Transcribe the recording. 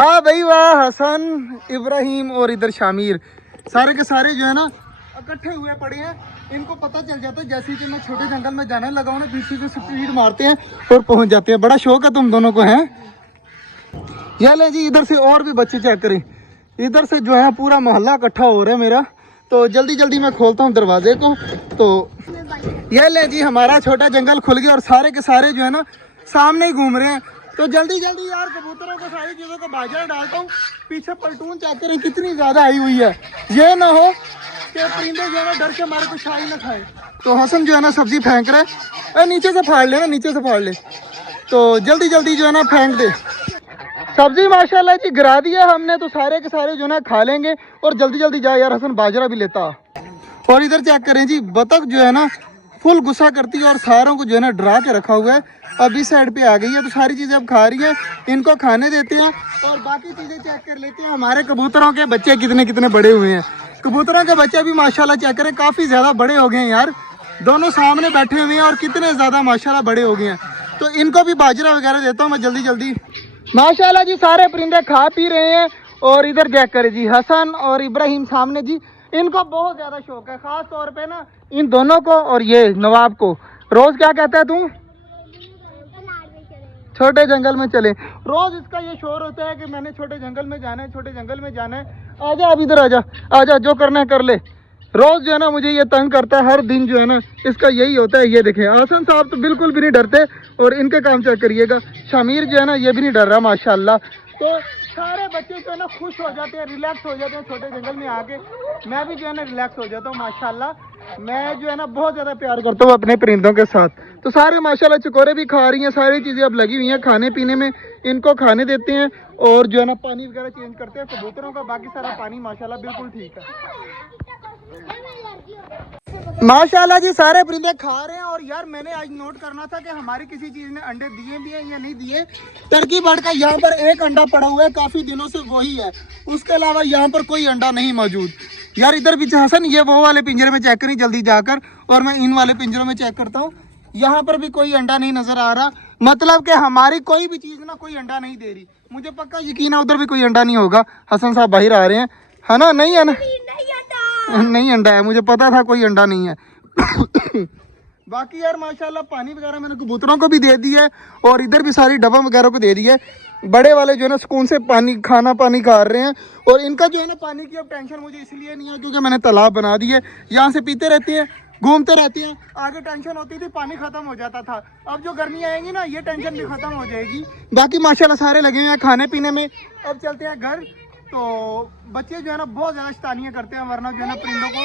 हाँ भाई वाह, हसन, इब्राहिम और इधर शामिर सारे के सारे जो है ना इकट्ठे हुए पड़े हैं। इनको पता चल जाता है जैसे कि मैं छोटे जंगल में जाने लगा हूँ ना, पीछे से स्पीड मारते हैं और पहुंच जाते हैं। बड़ा शौक है तुम दोनों को, है? ये ले जी, इधर से और भी बच्चे चेक करें। इधर से जो है पूरा मोहल्ला इकट्ठा हो रहा है मेरा। तो जल्दी जल्दी मैं खोलता हूँ दरवाजे को। तो ये ले जी, हमारा छोटा जंगल खुल गया और सारे के सारे जो है ना सामने ही घूम रहे हैं। तो जल्दी जल्दी यार कबूतरों को सारी चीज़ों को बाजार डालता हूँ। पीछे पलटून चेक करें कितनी ज़्यादा आई हुई है। ये ना हो कि परिंदे जो है ना डर के मारे कुछ शाही ना खाए। तो हसन जो है ना सब्जी फेंक रहा है। नीचे से फाड़ ले ना, नीचे से फाड़ ले। तो जल्दी जल्दी जो है ना फेंक दे सब्जी। माशाल्लाह जी गिरा दिया हमने, तो सारे के सारे जो है ना खा लेंगे। और जल्दी जल्दी जा यार, हसन बाजरा भी लेता। और इधर चेक करें जी, बतख जो है ना फुल गुस्सा करती है और सारों को जो है ना डरा के रखा हुआ है। अब इस साइड पे आ गई है, तो सारी चीज़ें अब खा रही है। इनको खाने देते हैं और बाकी चीज़ें चेक कर लेते हैं। हमारे कबूतरों के बच्चे कितने कितने बड़े हुए हैं। कबूतरों के बच्चे भी माशाल्लाह चेक करें काफ़ी ज़्यादा बड़े हो गए हैं यार। दोनों सामने बैठे हुए हैं और कितने ज़्यादा माशाल्लाह बड़े हो गए हैं। तो इनको भी बाजरा वगैरह देता हूँ मैं जल्दी जल्दी। माशाल्लाह जी सारे परिंदे खा पी रहे हैं। और इधर चेक करें जी, हसन और इब्राहिम सामने जी, इनको बहुत ज़्यादा शौक है, ख़ास तौर पे ना इन दोनों को और ये नवाब को। रोज़ क्या कहता है तू? छोटे जंगल में चले। रोज़ इसका ये शोर होता है कि मैंने छोटे जंगल में जाना है, छोटे जंगल में जाना है। आजा अब इधर आजा, आजा जो करना है कर ले। रोज़ जो है ना मुझे ये तंग करता है, हर दिन जो है ना इसका यही होता है। ये देखें आसन साहब तो बिल्कुल भी नहीं डरते और इनके काम चेक करिएगा। शामिर जो है ना ये भी नहीं डर रहा माशाल्लाह। तो सारे बच्चे जो है ना खुश हो जाते हैं, रिलैक्स हो जाते हैं छोटे जंगल में आके। मैं भी जो है ना रिलैक्स हो जाता हूँ माशाल्लाह। मैं जो है ना बहुत ज़्यादा प्यार करता हूँ अपने परिंदों के साथ। तो सारे माशाल्लाह चकोरे भी खा रही हैं, सारी चीज़ें अब लगी हुई हैं खाने पीने में। इनको खाने देते हैं और जो है ना पानी वगैरह चेंज करते हैं कबूतरों का। बाकी सारा पानी माशाल्लाह बिल्कुल ठीक है। माशाल्लाह जी सारे परिंदे खा रहे हैं। और यार मैंने आज नोट करना था कि हमारी किसी चीज़ ने अंडे दिए भी हैं या नहीं दिए। टर्की बर्ड का यहाँ पर एक अंडा पड़ा हुआ है, काफ़ी दिनों से वही है। उसके अलावा यहाँ पर कोई अंडा नहीं मौजूद। यार इधर पीछे हसन ये वो वाले पिंजरे में चेक करी जल्दी जाकर, और मैं इन वाले पिंजरों में चेक करता हूँ। यहाँ पर भी कोई अंडा नहीं नजर आ रहा। मतलब कि हमारी कोई भी चीज़ ना कोई अंडा नहीं दे रही। मुझे पक्का यकीन है उधर भी कोई अंडा नहीं होगा। हसन साहब बाहर आ रहे हैं, है ना? नहीं है ना? नहीं अंडा है, मुझे पता था कोई अंडा नहीं है। बाकी यार माशाल्लाह पानी वगैरह मैंने कबूतरों को भी दे दिया है और इधर भी सारी डब्बा वगैरह को दे दिया है। बड़े वाले जो है ना सुकून से पानी पानी खा रहे हैं। और इनका जो है ना पानी की अब टेंशन मुझे इसलिए नहीं है क्योंकि मैंने तालाब बना दिए, यहाँ से पीते रहते हैं, घूमते रहते हैं। आगे टेंशन होती थी पानी खत्म हो जाता था, अब जो गर्मी आएगी ना ये टेंशन भी खत्म हो जाएगी। बाकी माशाल्लाह सारे लगे हुए हैं खाने पीने में। अब चलते हैं घर। तो बच्चे जो है ना बहुत ज़्यादा शैतानियाँ करते हैं, वरना जो है ना परिंदों को